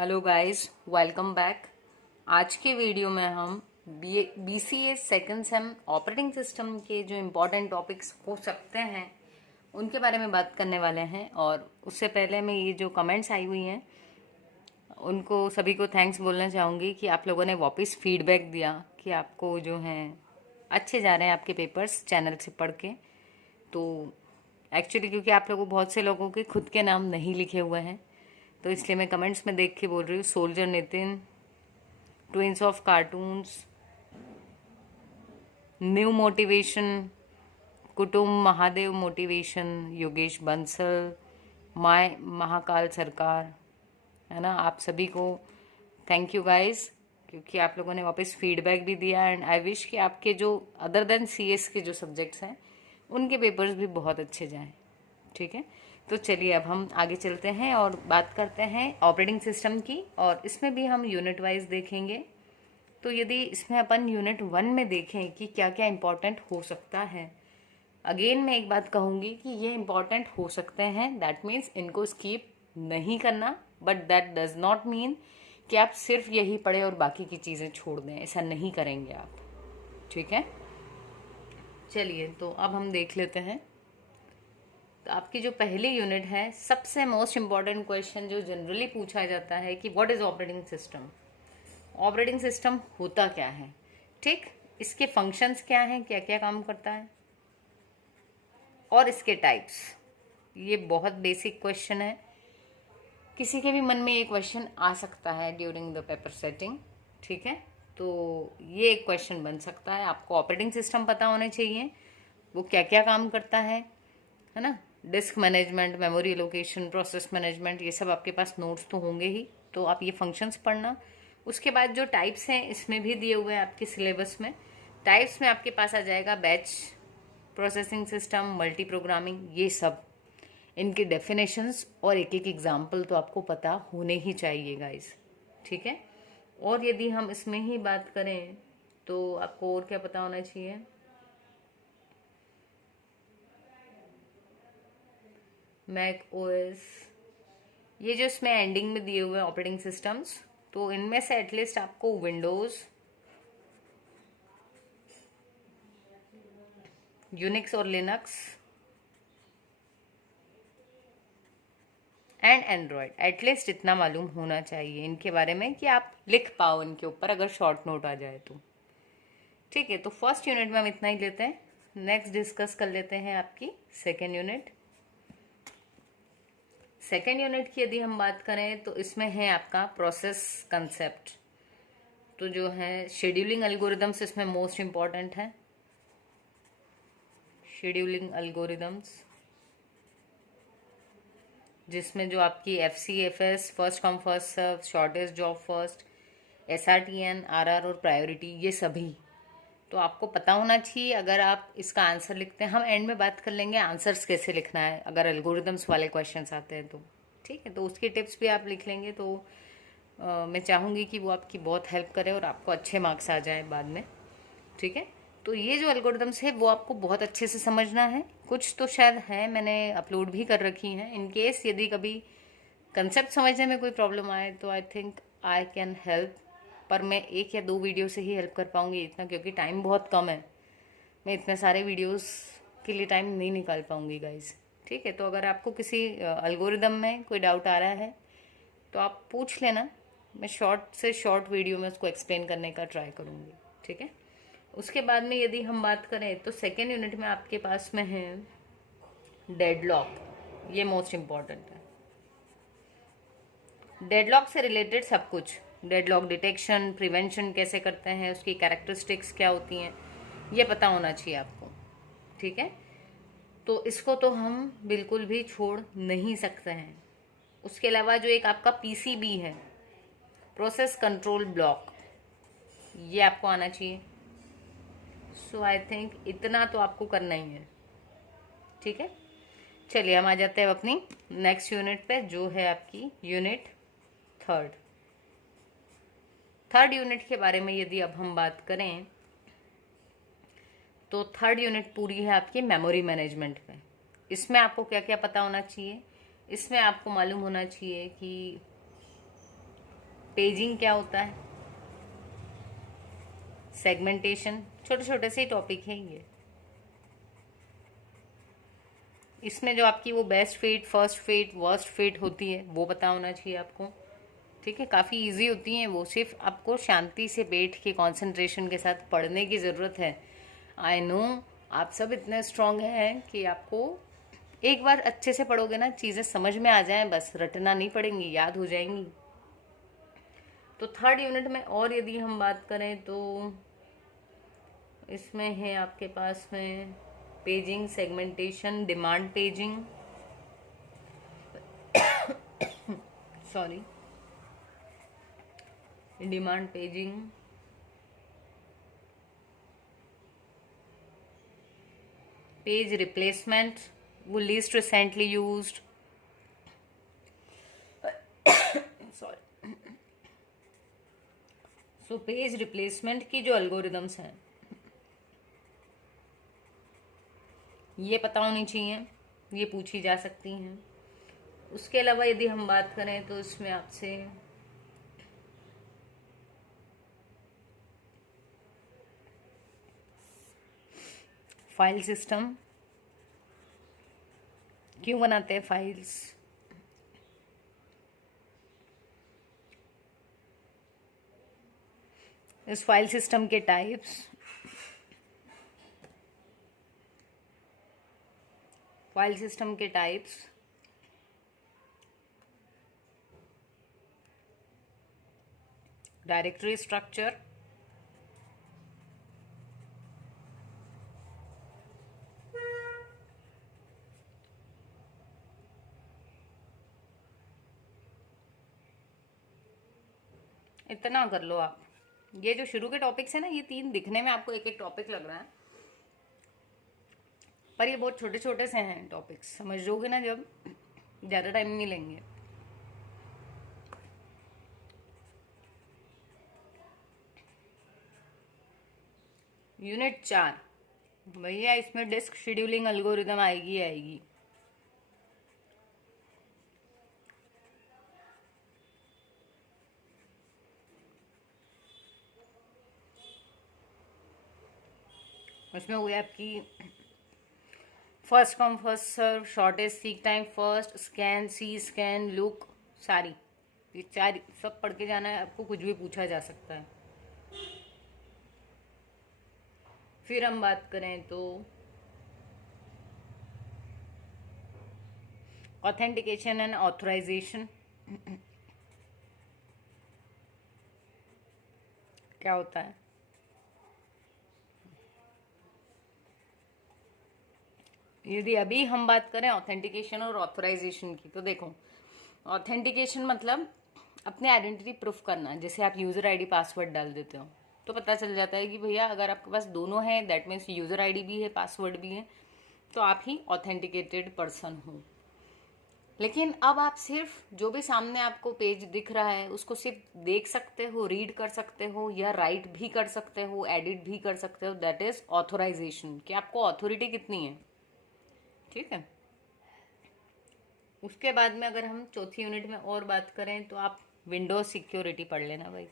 Hello guys, welcome back. आज के video में हम BCA second same operating system के जो इम्पोर्टेंट टॉपिक्स हो सकते हैं उनके बारे में बात करने वाले हैं। और उससे पहले मैं ये जो कमेंट्स आई हुई हैं उनको सभी को थैंक्स बोलना चाहूँगी कि आप लोगों ने वापस फीडबैक दिया कि आपको जो है अच्छे जा रहे हैं आपके पेपर्स चैनल से पढ़ के। तो एक्चुअली क्योंकि आप लोगों बहुत से लोगों के खुद के नाम नहीं लिखे हुए हैं तो इसलिए मैं कमेंट्स में देख के बोल रही हूँ। Soldier Nitin, twins of cartoons, new motivation, कुटुंब महादेव मोटिवेशन, योगेश बंसल, माय महाकाल सरकार, है ना। आप सभी को थैंक यू गाइस, क्योंकि आप लोगों ने वापस फीडबैक भी दिया। एंड आई विश कि आपके जो अदर देन CS के जो सब्जेक्ट्स हैं उनके पेपर्स भी बहुत अच्छे जाएं। ठीक है, तो चलिए अब हम आगे चलते हैं और बात करते हैं ऑपरेटिंग सिस्टम की। और इसमें भी हम यूनिट वाइज देखेंगे। तो यदि इसमें अपन यूनिट 1 में देखें कि क्या क्या इम्पोर्टेंट हो सकता है, अगेन मैं एक बात कहूँगी कि ये इम्पॉर्टेंट हो सकते हैं, दैट मीन्स इनको स्किप नहीं करना, but that does not mean कि आप सिर्फ यही पढ़े और बाकी की चीज़ें छोड़ दें। ऐसा नहीं करेंगे आप। ठीक है, चलिए तो अब हम देख लेते हैं। तो आपकी जो पहली यूनिट है, सबसे मोस्ट इम्पॉर्टेंट क्वेश्चन जो जनरली पूछा जाता है कि what is operating system. Operating system होता क्या है, ठीक, इसके फंक्शंस क्या हैं, क्या क्या काम करता है, और इसके टाइप्स। ये बहुत बेसिक क्वेश्चन है, किसी के भी मन में ये क्वेश्चन आ सकता है ड्यूरिंग द पेपर सेटिंग। ठीक है, तो ये एक क्वेश्चन बन सकता है। आपको ऑपरेटिंग सिस्टम पता होने चाहिए, वो क्या क्या काम करता है ना। Disc management, memory location, process management, ये सब आपके पास नोट्स तो होंगे ही। तो आप ये फंक्शंस पढ़ना। उसके बाद जो टाइप्स हैं इसमें भी दिए हुए हैं आपके सिलेबस में। टाइप्स में आपके पास आ जाएगा batch processing system, multi programming, ये सब इनके डेफिनेशंस और एक एक एग्जाम्पल तो आपको पता होने ही चाहिए गाइस। ठीक है, और यदि हम इसमें ही बात करें तो आपको और क्या पता होना चाहिए। मैक OS, ये जो इसमें एंडिंग में दिए हुए हैं ऑपरेटिंग सिस्टम्स, तो इनमें से एटलीस्ट आपको विंडोज, यूनिक्स और लिनक्स एंड एंड्रॉयड, एटलीस्ट इतना मालूम होना चाहिए इनके बारे में कि आप लिख पाओ इनके ऊपर अगर शॉर्ट नोट आ जाए तो। ठीक है, तो फर्स्ट यूनिट में हम इतना ही लेते हैं। नेक्स्ट डिस्कस कर लेते हैं आपकी सेकेंड यूनिट। सेकेंड यूनिट की यदि हम बात करें तो इसमें है आपका प्रोसेस कंसेप्ट। तो जो है शेड्यूलिंग एल्गोरिदम्स इसमें मोस्ट इम्पॉर्टेंट है। शेड्यूलिंग एल्गोरिदम्स जिसमें जो आपकी FCFS, first come first serve, shortest job first, SRTN, RR और प्रायोरिटी, ये सभी तो आपको पता होना चाहिए। अगर आप इसका आंसर लिखते हैं, हम एंड में बात कर लेंगे आंसर्स कैसे लिखना है अगर एल्गोरिदम्स वाले क्वेश्चंस आते हैं तो। ठीक है, तो उसकी टिप्स भी आप लिख लेंगे तो मैं चाहूँगी कि वो आपकी बहुत हेल्प करे और आपको अच्छे मार्क्स आ जाए बाद में। ठीक है, तो ये जो एल्गोरिदम्स है वो आपको बहुत अच्छे से समझना है। कुछ तो शायद है, मैंने अपलोड भी कर रखी हैं। इन केस यदि कभी कंसेप्ट समझने में कोई प्रॉब्लम आए तो I think I can help, पर मैं 1 या 2 वीडियो से ही हेल्प कर पाऊँगी इतना, क्योंकि टाइम बहुत कम है। मैं इतने सारे वीडियोस के लिए टाइम नहीं निकाल पाऊँगी गाइज। ठीक है, तो अगर आपको किसी एल्गोरिदम में कोई डाउट आ रहा है तो आप पूछ लेना, मैं शॉर्ट से शॉर्ट वीडियो में उसको एक्सप्लेन करने का ट्राई करूँगी। ठीक है, उसके बाद में यदि हम बात करें तो सेकेंड यूनिट में आपके पास में है डेडलॉक। ये मोस्ट इम्पॉर्टेंट है। डेडलॉक से रिलेटेड सब कुछ, डेडलॉक डिटेक्शन, प्रिवेंशन कैसे करते हैं, उसकी कैरेक्टरिस्टिक्स क्या होती हैं, ये पता होना चाहिए आपको। ठीक है, तो इसको तो हम बिल्कुल भी छोड़ नहीं सकते हैं। उसके अलावा जो एक आपका PCB है, प्रोसेस कंट्रोल ब्लॉक, ये आपको आना चाहिए। सो आई थिंक इतना तो आपको करना ही है। ठीक है, चलिए हम आ जाते हैं अपनी नेक्स्ट यूनिट पे, जो है आपकी यूनिट थर्ड। थर्ड यूनिट के बारे में यदि अब हम बात करें तो थर्ड यूनिट पूरी है आपकी मेमोरी मैनेजमेंट पे। इसमें आपको क्या क्या पता होना चाहिए। इसमें आपको मालूम होना चाहिए कि पेजिंग क्या होता है, सेगमेंटेशन, छोटे छोटे से टॉपिक हैं ये। इसमें जो आपकी वो best fit, first fit, worst fit होती है वो पता होना चाहिए आपको। ठीक है, काफ़ी इजी होती हैं वो, सिर्फ आपको शांति से बैठ के कंसंट्रेशन के साथ पढ़ने की ज़रूरत है। आई नो आप सब इतने स्ट्रांग हैं कि आपको एक बार अच्छे से पढ़ोगे ना, चीज़ें समझ में आ जाएं, बस रटना नहीं पड़ेंगी, याद हो जाएंगी। तो थर्ड यूनिट में और यदि हम बात करें तो इसमें है आपके पास में paging, segmentation, demand paging, sorry, demand paging, page replacement, वो least recently used, sorry, so page replacement की जो एल्गोरिदम्स हैं ये पता होनी चाहिए, ये पूछी जा सकती हैं। उसके अलावा यदि हम बात करें तो इसमें आपसे फाइल सिस्टम, क्यों बनाते हैं फाइल्स, इस फाइल सिस्टम के टाइप्स, फाइल सिस्टम के टाइप्स, डायरेक्टरी स्ट्रक्चर, इतना कर लो आप। ये जो शुरू के टॉपिक्स है ना, ये 3 दिखने में आपको एक एक टॉपिक लग रहा है, पर ये बहुत छोटे छोटे से हैं टॉपिक्स, समझ लोगे ना जब, ज़्यादा टाइम नहीं लेंगे। यूनिट 4 भैया, इसमें डिस्क शेड्यूलिंग एल्गोरिदम आएगी आएगी। उसमें हुई आपकी first come first serve, shortest seek time first, scan, C scan, look, सारी, ये 4 सब पढ़ के जाना है आपको, कुछ भी पूछा जा सकता है। फिर हम बात करें तो ऑथेंटिकेशन एंड ऑथराइजेशन क्या होता है। यदि अभी हम बात करें ऑथेंटिकेशन और ऑथराइजेशन की, तो देखो, ऑथेंटिकेशन मतलब अपने आइडेंटिटी प्रूफ करना, जैसे आप यूज़र आईडी पासवर्ड डाल देते हो तो पता चल जाता है कि भैया अगर आपके पास दोनों हैं, दैट मीन्स यूज़र आईडी भी है, पासवर्ड भी है, तो आप ही ऑथेंटिकेटेड पर्सन हो। लेकिन अब आप सिर्फ जो भी सामने आपको पेज दिख रहा है उसको सिर्फ देख सकते हो, रीड कर सकते हो, या राइट भी कर सकते हो, एडिट भी कर सकते हो, दैट इज ऑथोराइजेशन, कि आपको अथॉरिटी कितनी है। ठीक है, उसके बाद में अगर हम चौथी यूनिट में और बात करें तो आप विंडोज सिक्योरिटी पढ़ लेना भाई।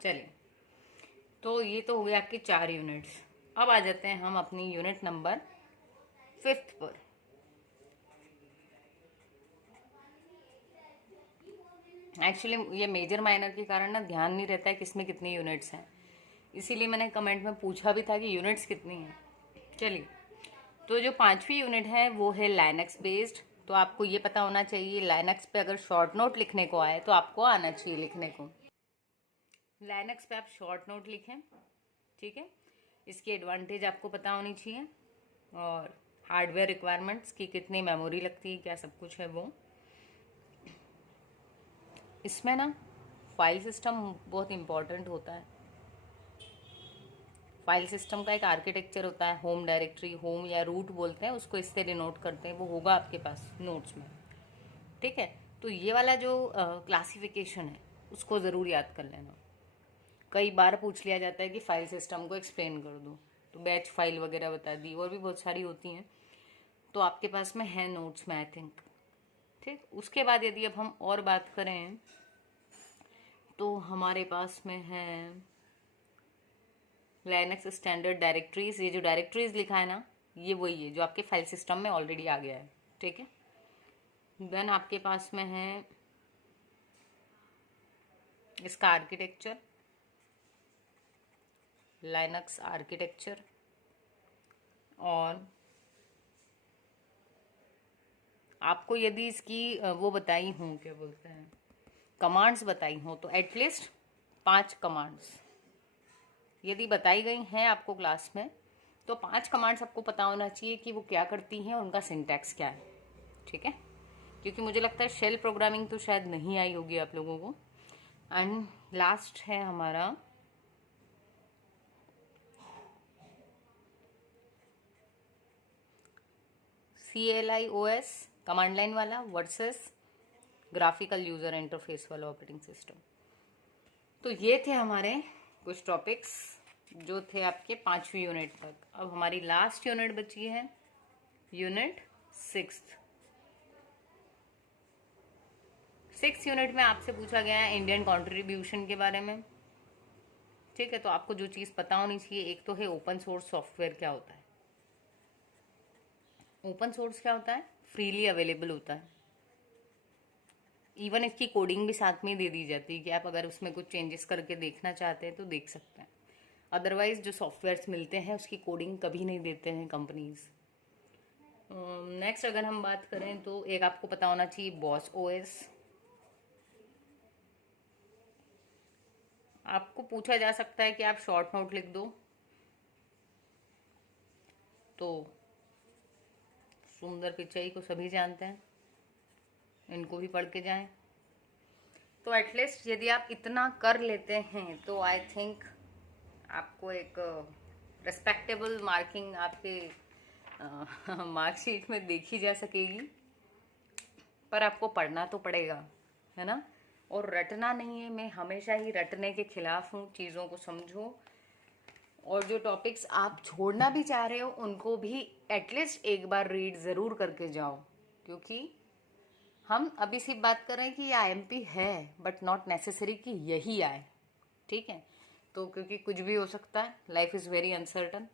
चलिए, तो ये तो हो गया आपके 4 यूनिट्स। अब आ जाते हैं हम अपनी यूनिट नंबर 5 पर। एक्चुअली ये मेजर माइनर के कारण ना ध्यान नहीं रहता है किसमें कितनी यूनिट्स हैं, इसीलिए मैंने कमेंट में पूछा भी था कि यूनिट्स कितनी हैं। चलिए, तो जो 5वीं यूनिट है वो है लाइनक्स बेस्ड। तो आपको ये पता होना चाहिए, लाइनक्स पे अगर शॉर्ट नोट लिखने को आए तो आपको आना चाहिए लिखने को, लाइनक्स पे आप शॉर्ट नोट लिखें। ठीक है, इसकी एडवांटेज आपको पता होनी चाहिए, और हार्डवेयर रिक्वायरमेंट्स की कितनी मेमोरी लगती है, क्या सब कुछ है वो। इसमें ना फाइल सिस्टम बहुत इम्पॉर्टेंट होता है। फाइल सिस्टम का एक आर्किटेक्चर होता है, होम डायरेक्टरी, होम या रूट बोलते हैं उसको, इससे डिनोट करते हैं, वो होगा आपके पास नोट्स में। ठीक है, तो ये वाला जो क्लासिफिकेशन है उसको ज़रूर याद कर लेना। कई बार पूछ लिया जाता है कि फाइल सिस्टम को एक्सप्लेन कर दो, तो बैच फाइल वगैरह बता दी, और भी बहुत सारी होती हैं, तो आपके पास में है नोट्स में आई थिंक। ठीक, उसके बाद यदि अब हम और बात करें तो हमारे पास में है लाइनक्स स्टैंडर्ड डायरेक्टरीज। ये जो डायरेक्टरीज लिखा है ना, ये वही है जो आपके फाइल सिस्टम में ऑलरेडी आ गया है। ठीक है, देन आपके पास में है इसका आर्किटेक्चर, लाइनक्स आर्किटेक्चर, और आपको यदि इसकी वो बताई हूँ, क्या बोलते हैं, कमांड्स बताई हूँ, तो एटलीस्ट 5 कमांड्स यदि बताई गई हैं आपको क्लास में, तो 5 कमांड्स आपको पता होना चाहिए कि वो क्या करती हैं और उनका सिंटैक्स क्या है। ठीक है, क्योंकि मुझे लगता है शेल प्रोग्रामिंग तो शायद नहीं आई होगी आप लोगों को। एंड लास्ट है हमारा CLIOS कमांड लाइन वाला वर्सेस ग्राफिकल यूजर इंटरफेस वाला ऑपरेटिंग सिस्टम। तो ये थे हमारे कुछ टॉपिक्स जो थे आपके 5वीं यूनिट तक। अब हमारी लास्ट यूनिट बची है यूनिट 6th यूनिट में आपसे पूछा गया है इंडियन कंट्रीब्यूशन के बारे में। ठीक है, तो आपको जो चीज़ पता होनी चाहिए, एक तो है ओपन सोर्स सॉफ्टवेयर क्या होता है। ओपन सोर्स क्या होता है? फ्रीली अवेलेबल होता है। इवन इसकी कोडिंग भी साथ में दे दी जाती है कि आप अगर उसमें कुछ चेंजेस करके देखना चाहते हैं तो देख सकते हैं। अदरवाइज जो सॉफ्टवेयर्स मिलते हैं उसकी कोडिंग कभी नहीं देते हैं कंपनीज। नेक्स्ट अगर हम बात करें तो एक आपको पता होना चाहिए बॉस ओएस। आपको पूछा जा सकता है कि आप शॉर्ट नोट लिख दो, तो सुंदर पिचाई को सभी जानते हैं, इनको भी पढ़ के जाएं। तो एटलीस्ट यदि आप इतना कर लेते हैं तो आई थिंक आपको एक रेस्पेक्टेबल मार्किंग आपके मार्कशीट में देखी जा सकेगी। पर आपको पढ़ना तो पड़ेगा, है ना, और रटना नहीं है। मैं हमेशा ही रटने के खिलाफ हूँ। चीज़ों को समझो, और जो टॉपिक्स आप छोड़ना भी चाह रहे हो उनको भी एटलीस्ट एक बार रीड ज़रूर करके जाओ, क्योंकि हम अभी सिर्फ बात कर रहे हैं कि ये IMP है, बट नॉट नेसेसरी कि यही आए। ठीक है, तो क्योंकि कुछ भी हो सकता है, लाइफ इज़ वेरी अनसर्टन,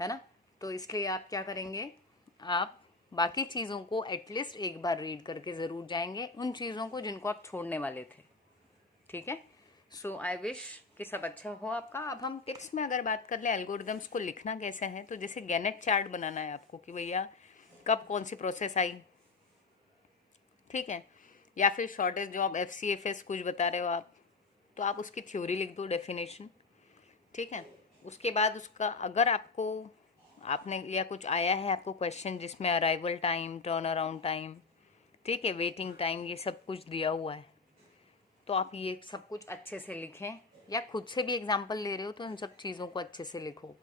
है ना। तो इसलिए आप क्या करेंगे, आप बाकी चीज़ों को एटलीस्ट एक बार रीड करके ज़रूर जाएंगे, उन चीज़ों को जिनको आप छोड़ने वाले थे। ठीक है, सो आई विश कि सब अच्छा हो आपका। अब हम टिप्स में अगर बात कर ले एल्गोरिदम्स को लिखना कैसे है, तो जैसे गैनेट चार्ट बनाना है आपको कि भैया कब कौन सी प्रोसेस आई। ठीक है, या फिर शॉर्टेज जॉब FCFS कुछ बता रहे हो आप, तो आप उसकी थ्योरी लिख दो, डेफिनेशन। ठीक है, उसके बाद उसका अगर आपको आपने या कुछ आया है आपको क्वेश्चन जिसमें arrival time, turn around time, ठीक है, वेटिंग टाइम, ये सब कुछ दिया हुआ है, तो आप ये सब कुछ अच्छे से लिखें, या खुद से भी एग्जाम्पल ले रहे हो तो इन सब चीज़ों को अच्छे से लिखो,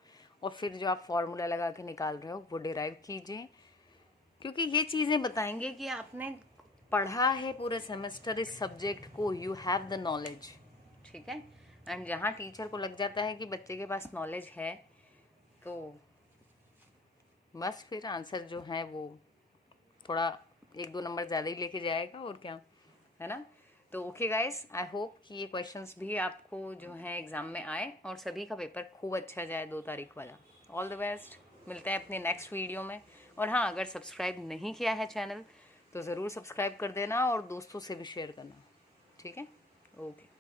और फिर जो आप फॉर्मूला लगा के निकाल रहे हो वो डिराइव कीजिए, क्योंकि ये चीज़ें बताएंगे कि आपने पढ़ा है पूरे सेमेस्टर इस सब्जेक्ट को, यू हैव द नॉलेज। ठीक है, एंड जहाँ टीचर को लग जाता है कि बच्चे के पास नॉलेज है, तो बस फिर आंसर जो है वो थोड़ा 1-2 नंबर ज़्यादा ही लेके जाएगा, और क्या, है ना। तो ओके गाइस, आई होप कि ये क्वेश्चंस भी आपको जो है एग्जाम में आए और सभी का पेपर खूब अच्छा जाए 2 तारीख वाला। ऑल द बेस्ट, मिलते हैं अपने नेक्स्ट वीडियो में। और हाँ, अगर सब्सक्राइब नहीं किया है चैनल तो ज़रूर सब्सक्राइब कर देना और दोस्तों से भी शेयर करना। ठीक है, ओके।